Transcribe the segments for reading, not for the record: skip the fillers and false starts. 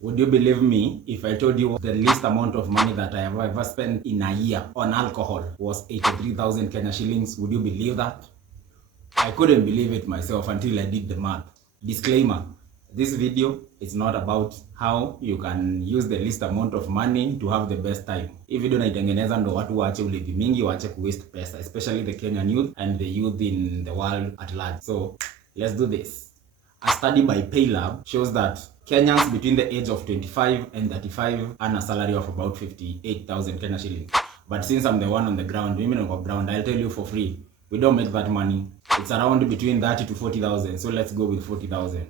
Would you believe me if I told you the least amount of money that I have ever spent in a year on alcohol was 83,000 Kenya shillings? Would you believe that? I couldn't believe it myself until I did the math. Disclaimer, this video is not about how you can use the least amount of money to have the best time. Hii video naitengeneza ndo watu waache ulevi mingi, waache waste pesa, especially the Kenyan youth and the youth in the world at large. So, let's do this. A study by Paylab shows that Kenyans between the age of 25 and 35 earn a salary of about 58,000 Kenya shillings. But since I'm the one on the ground, women on the ground, I'll tell you for free, we don't make that money. It's around between 30 to 40,000. So let's go with 40,000.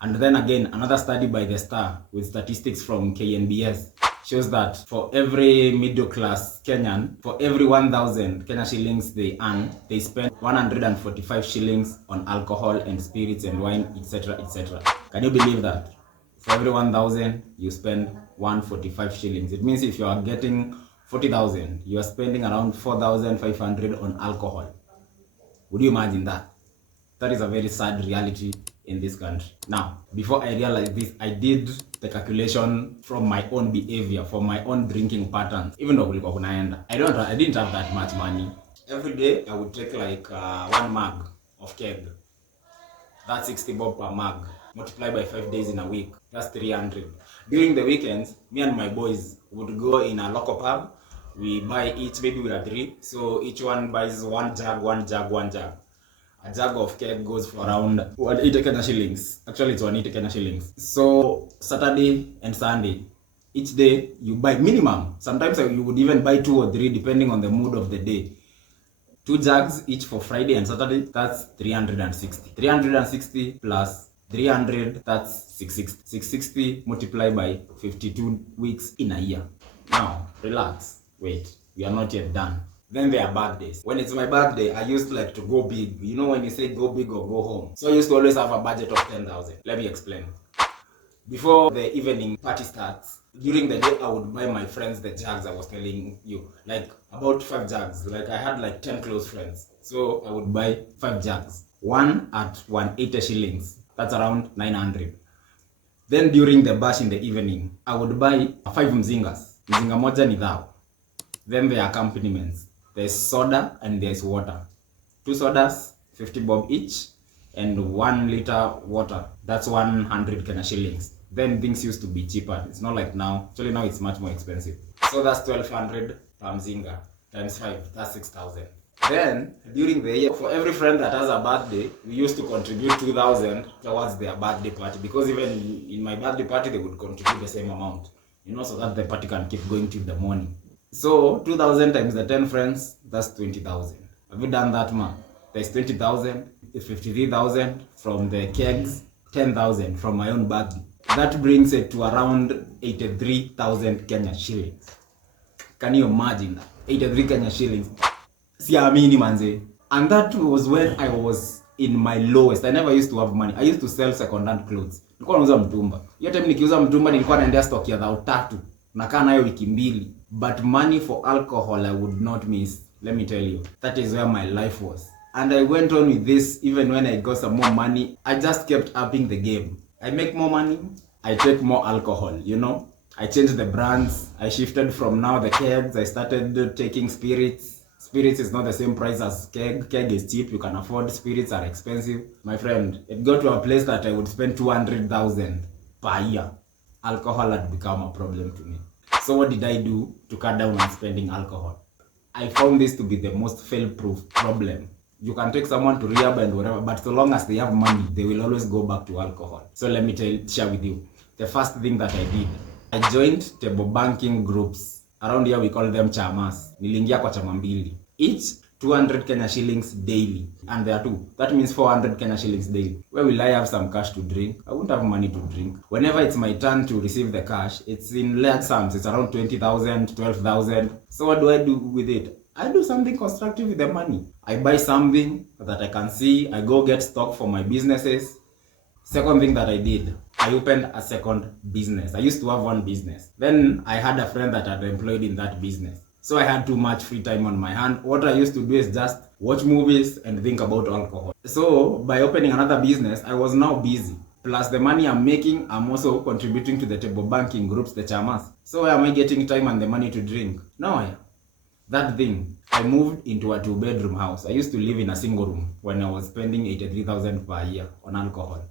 And then again, another study by The Star with statistics from KNBS shows that for every middle class Kenyan, for every 1,000 Kenya shillings they earn, they spend 145 shillings on alcohol and spirits and wine, etc., etc. Can you believe that? For every 1,000, you spend 145 shillings. It means if you are getting 40,000, you are spending around 4,500 on alcohol. Would you imagine that? That is a very sad reality in this country. Now, before I realized this, I did the calculation from my own behavior, from my own drinking patterns. Even though I didn't have that much money. Every day, I would take like 1 mug of keg. That's 60 bob per mug. Multiply by 5 days in a week. That's 300. During the weekends, me and my boys would go in a local pub. We buy each, maybe we are 3. So each one buys one jug. A jug of keg goes for around 180 Kenya shillings. Actually, it's 180 Kenya shillings. So Saturday and Sunday, each day you buy minimum. Sometimes you would even buy 2 or 3 depending on the mood of the day. 2 jugs each for Friday and Saturday. That's 360. 360 plus 300, that's 660. 660 multiplied by 52 weeks in a year. Now, relax. Wait, we are not yet done. Then there are bad days. When it's my birthday, I used like to go big. You know when you say go big or go home. So I used to always have a budget of 10,000. Let me explain. Before the evening party starts, during the day I would buy my friends the jugs I was telling you. Like about 5 jugs. Like I had like 10 close friends. So I would buy 5 jugs. One at 180 shillings. That's around 900. Then during the bash in the evening, I would buy 5 mzingas. Mzinga moja ni dhao. Then the accompaniments. There's soda and there's water. 2 sodas, 50 bob each, and 1 liter water. That's 100 Kenya shillings. Then things used to be cheaper. It's not like now. Actually now it's much more expensive. So that's 1,200 per mzinga times 5. That's 6,000. Then during the year, for every friend that has a birthday, we used to contribute 2,000 towards their birthday party. Because even in my birthday party, they would contribute the same amount. You know, so that the party can keep going till the morning. So 2,000 times the 10 friends, that's 20,000. Have you done that, man? There's 20,000, 53,000 from the kegs, 10,000 from my own birthday. That brings it to around 83,000 Kenya shillings. Can you imagine that? 83 Kenya shillings. Siamini manze. And that was when I was in my lowest. I never used to have money. I used to sell second-hand clothes. Nilikuwa nauza mtumba. Hiyo time nikiuza mtumba nilikuwa naendea stock ya 3,000. Nakaa nayo wiki 2. But money for alcohol I would not miss. Let me tell you. That is where my life was. And I went on with this even when I got some more money. I just kept upping the game. I make more money. I take more alcohol, you know. I changed the brands. I shifted from now the kegs. I started taking spirits. Spirits is not the same price as keg. Keg is cheap. You can afford. Spirits are expensive. My friend, it got to a place that I would spend 200,000 per year. Alcohol had become a problem to me. So what did I do to cut down on spending alcohol? I found this to be the most fail-proof problem. You can take someone to rehab and whatever, but so long as they have money, they will always go back to alcohol. So let me share with you. The first thing that I did, I joined table banking groups. Around here we call them chamas. Nilingia kwa chama mbili. Each 200 Kenya shillings daily. And there are 2. That means 400 Kenya shillings daily. Where will I have some cash to drink? I won't have money to drink. Whenever it's my turn to receive the cash, it's in large sums. It's around 20,000, 12,000. So what do I do with it? I do something constructive with the money. I buy something that I can see. I go get stock for my businesses. Second thing that I did, I opened a second business. I used to have one business. Then I had a friend that had employed in that business. So I had too much free time on my hand. What I used to do is just watch movies and think about alcohol. So by opening another business, I was now busy. Plus the money I'm making, I'm also contributing to the table banking groups, the chamas. So where am I getting time and the money to drink? No. That thing, I moved into a 2-bedroom house. I used to live in a single room when I was spending 83,000 per year on alcohol.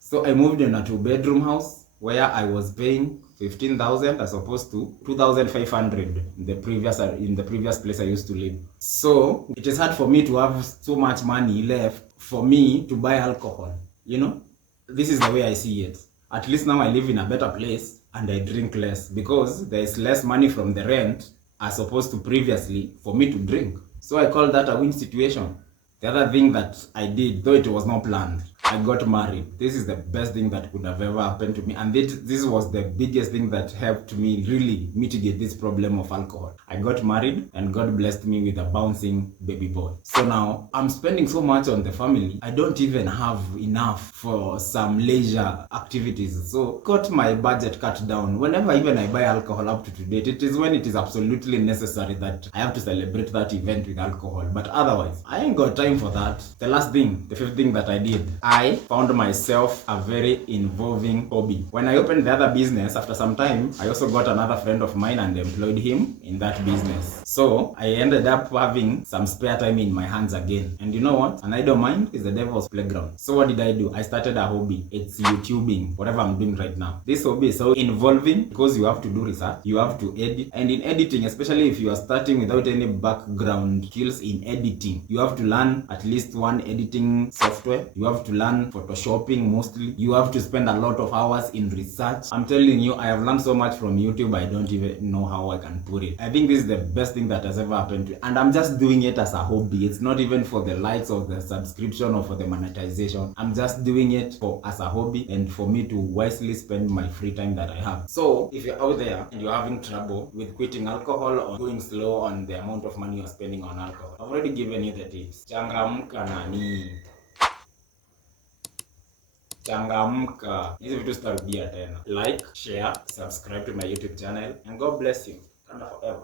So I moved in a 2-bedroom house where I was paying 15,000 as opposed to 2,500 in the previous place I used to live. So it is hard for me to have so much money left for me to buy alcohol. You know, this is the way I see it. At least now I live in a better place and I drink less because there is less money from the rent as opposed to previously for me to drink. So I call that a win situation. The other thing that I did, though it was not planned, I got married. This is the best thing that could have ever happened to me. And this was the biggest thing that helped me really mitigate this problem of alcohol. I got married and God blessed me with a bouncing baby boy. So now I'm spending so much on the family, I don't even have enough for some leisure activities. So got my budget cut down. Whenever even I buy alcohol up to date, it is when it is absolutely necessary that I have to celebrate that event with alcohol. But otherwise, I ain't got time for that. The last thing, the fifth thing that I did, I found myself a very involving hobby. When I opened the other business, after some time, I also got another friend of mine and employed him in that business. So I ended up having some spare time in my hands again. And you know what? An idle mind is the devil's playground. So what did I do? I started a hobby. It's YouTubing, whatever I'm doing right now. This hobby is so involving because you have to do research, you have to edit. And in editing, especially if you are starting without any background skills in editing, you have to learn at least one editing software. You have to learn photoshopping mostly. You have to spend a lot of hours in research. I'm telling you, I have learned so much from YouTube, I don't even know how I can put it. I think this is the best thing that has ever happened to me. And I'm just doing it as a hobby. It's not even for the likes or the subscription or for the monetization. I'm just doing it as a hobby and for me to wisely spend my free time that I have. So if you're out there and you're having trouble with quitting alcohol or going slow on the amount of money you're spending on alcohol, I've already given you the tips. Changamka nani. Changamka. Hizi vitu sitarudia tena. Like, share, subscribe to my YouTube channel, and God bless you. And forever.